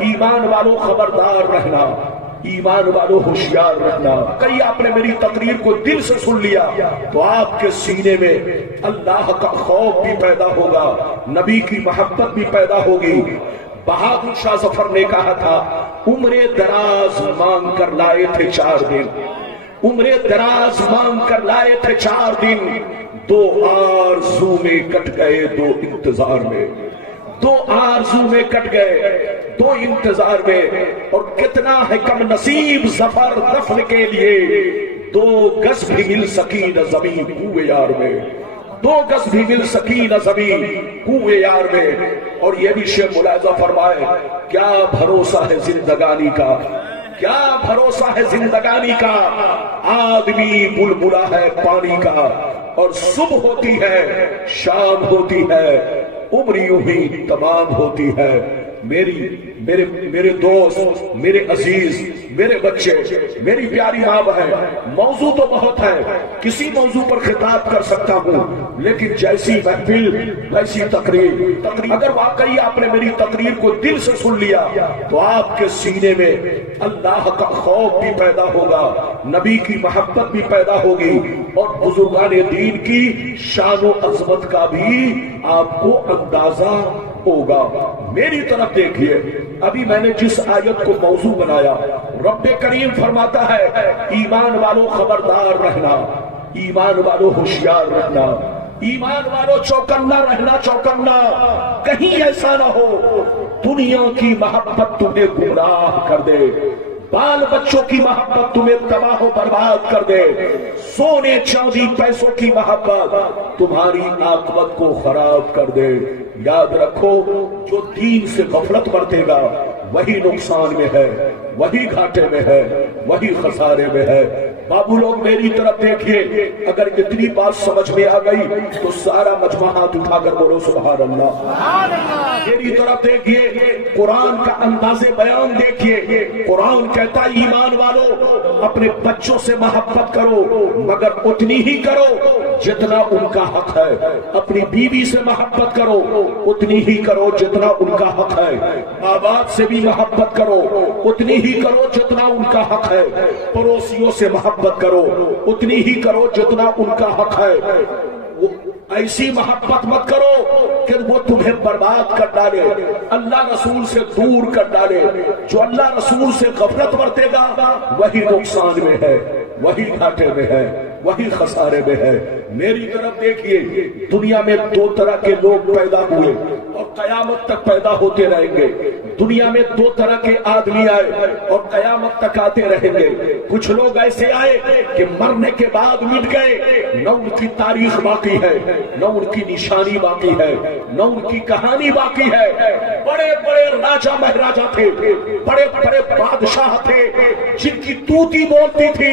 ایمان والوں خبردار رہنا، ایمان والوں ہوشیار رہنا۔ کئی آپ نے میری تقریر کو دل سے سن لیا تو آپ کے سینے میں اللہ کا خوف بھی پیدا ہوگا، نبی کی محبت بھی پیدا ہوگی۔ بہادر شاہ ظفر نے کہا تھا عمر دراز مانگ کر لائے تھے 4 دن، عمر دراز مانگ کر لائے تھے 4 دن، 2 آرزو میں کٹ گئے 2 انتظار میں، 2 آرزو میں کٹ گئے 2 انتظار میں۔ اور کتنا ہے کم نصیب ظفر دفن کے لیے، 2 گز بھی مل سکی نہ زمین کوئے یار میں، 2 گز بھی مل سکی نہ زمین کوئے یار میں۔ اور یہ بھی شیخ ملاحظہ فرمائے کیا بھروسہ ہے زندگانی کا، کیا بھروسہ ہے زندگانی کا، آدمی بلبلا ہے پانی کا، اور صبح ہوتی ہے شام ہوتی ہے، عمر یوں ہی تمام ہوتی ہے۔ میرے دوست، میرے عزیز، میرے بچے، میری پیاری ماں بہن، موضوع تو بہت ہے، کسی موضوع پر خطاب کر سکتا ہوں، لیکن جیسی محفل ویسی تقریر۔ اگر واقعی آپ نے میری تقریر کو دل سے سن لیا تو آپ کے سینے میں اللہ کا خوف بھی پیدا ہوگا، نبی کی محبت بھی پیدا ہوگی، اور بزرگان دین کی شان و عظمت کا بھی آپ کو اندازہ ہوگا۔ میری طرف دیکھیے، ابھی میں نے جس آیت کو موضوع بنایا، رب کریم فرماتا ہے ایمان والوں خبردار رہنا، ایمان والوں ہوشیار رہنا، ایمان والوں چوکنا رہنا، چوکنا، کہیں ایسا نہ ہو دنیا کی محبت تمہیں گمراہ کر دے، بال بچوں کی محبت تمہیں تباہ و برباد کر دے، سونے چاندی پیسوں کی محبت تمہاری عاقبت کو خراب کر دے۔ یاد رکھو جو دین سے غفلت برتے گا وہی نقصان میں ہے، وہی گھاٹے میں ہے، وہی خسارے میں ہے۔ بابو لوگ میری طرف دیکھیے، اگر اتنی بات سمجھ میں آ گئی تو سارا مجمع ہاتھ اٹھا کر بولو سبحان اللہ۔ میری طرف دیکھیے، قرآن کا انداز بیان دیکھیے، قرآن کہتا ہے ایمان والو اپنے بچوں سے محبت کرو مگر اتنی ہی کرو جتنا ان کا حق ہے، اپنی بیوی سے محبت کرو اتنی ہی کرو جتنا ان کا حق ہے، ماں باپ سے بھی محبت کرو اتنی ہی کرو جتنا ان کا حق ہے، پڑوسیوں سے محبت کرو اتنی ہی کرو جتنا ان کا حق ہے۔ ایسی محبت مت کرو کہ وہ تمہیں برباد کر ڈالے، اللہ رسول سے دور کر ڈالے۔ جو اللہ رسول سے غفلت برتے گا وہی نقصان میں ہے، وہی گھاٹے میں ہے، وہی خسارے میں ہے۔ میری طرف دیکھیے، دنیا میں 2 طرح کے لوگ پیدا ہوئے اور قیامت تک پیدا ہوتے رہیں گے۔ دنیا میں 2 طرح کے آدمی آئے اور قیامت تک آتے رہیں گے۔ کچھ لوگ ایسے آئے کہ مرنے کے بعد مٹ گئے، نہ ان کی تاریخ باقی ہے، نہ ان کی نشانی باقی ہے، نہ ان کی کہانی باقی ہے۔ بڑے بڑے راجا مہاراجا تھے، بڑے بڑے بادشاہ تھے جن کی توتی بولتی تھی،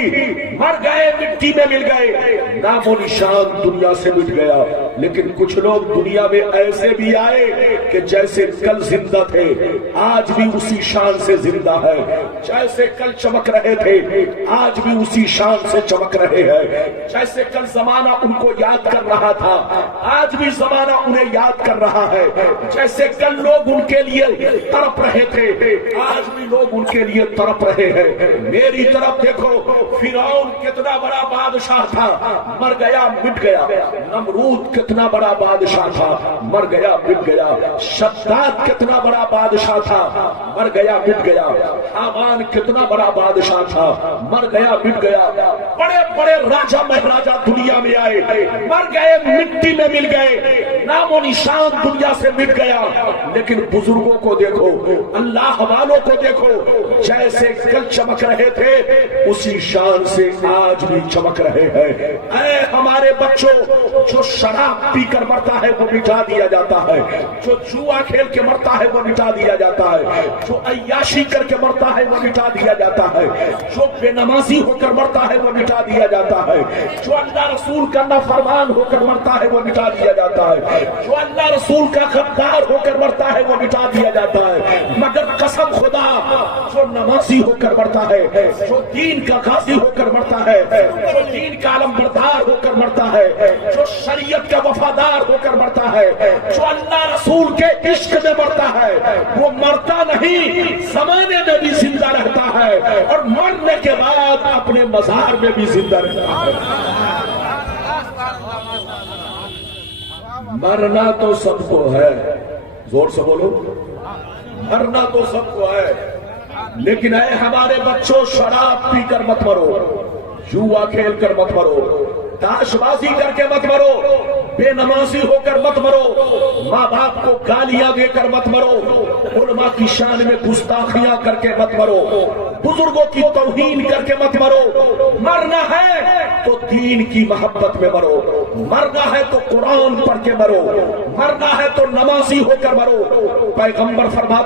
مر گئے، مٹی میں مل گئے، نام و نشان دنیا سے مٹ گیا۔ لیکن کچھ لوگ دنیا میں ایسے بھی آئے کہ جیسے کل زندہ تھے آج بھی اسی شان سے زندہ ہے، جیسے کل چمک رہے تھے آج بھی اسی شان سے چمک رہے ہیں، جیسے کل زمانہ ان کو یاد کر رہا تھا آج بھی زمانہ انہیں یاد کر رہا ہے، جیسے کل لوگ ان کے لیے تڑپ رہے تھے آج بھی لوگ ان کے لیے تڑپ رہے ہیں۔ میری طرف دیکھو، فرعون کتنا بڑا بادشاہ تھا، مر گیا مٹ گیا۔ نمرود کتنا بڑا بادشاہ تھا، مر گیا مٹ گیا۔ شداد کتنا بڑا بادشاہ تھا، مر گیا مٹ گیا۔ حامان کتنا بڑا بادشاہ تھا، مر گیا مٹ گیا۔ بڑے بڑے راجا مہاراجا دنیا میں آئے، مر گئے، مٹی میں مل گئے، نام و نشان دنیا سے مٹ گیا۔ لیکن بزرگوں کو دیکھو، اللہ والوں کو دیکھو، جیسے کل چمک رہے تھے اسی شان سے آج بھی چمک رہے ہیں۔ اے ہمارے بچوں، جو شراب پی کر مرتا ہے وہ مٹا دیا جاتا ہے، جو جوا کھیل کے مرتا ہے وہ مٹا دیا جاتا ہے، جو عیاشی کر کے مرتا ہے وہ مٹا دیا جاتا ہے، جو بے نمازی ہو کر مرتا ہے وہ مٹا دیا جاتا ہے، جو اللہ رسول کا نافرمان ہو کر مرتا ہے وہ مٹا دیا جاتا ہے، جو اللہ رسول کا غدار ہو کر مرتا ہے وہ مٹا دیا جاتا ہے۔ مگر قسم خدا، جو نمازی ہو کر مرتا ہے، جو دین کا غازی ہو کر مرتا ہے، جو دین کا علم بردار ہو کر مرتا ہے، جو شریعت کا وفادار ہو کر مرتا ہے، جو اللہ رسول کے عشق میں مرتا ہے، وہ مرتا نہیں، زمانے میں بھی زندہ رہتا ہے اور مرنے کے بعد اپنے مزار میں بھی زندہ رہتا ہے۔ مرنا تو سب کو ہے، زور سے بولو، مرنا تو سب کو ہے، لیکن اے ہمارے بچوں، شراب پی کر مت مرو، جوا کھیل کر مت مرو، تاش بازی کر کے مت مرو، بے نمازی ہو کر مت مرو، ماں باپ کو گالیاں دے کر مت مرو، علماء کی شان میں گستاخیاں کر کے مت مرو، بزرگوں کی توہین کر کے مت مرو۔ مرنا ہے تو دین کی محبت میں مرو، مرنا ہے تو قرآن پڑھ کے مرو، مرنا ہے تو نمازی ہو کر مرو۔ پیغمبر فرماتے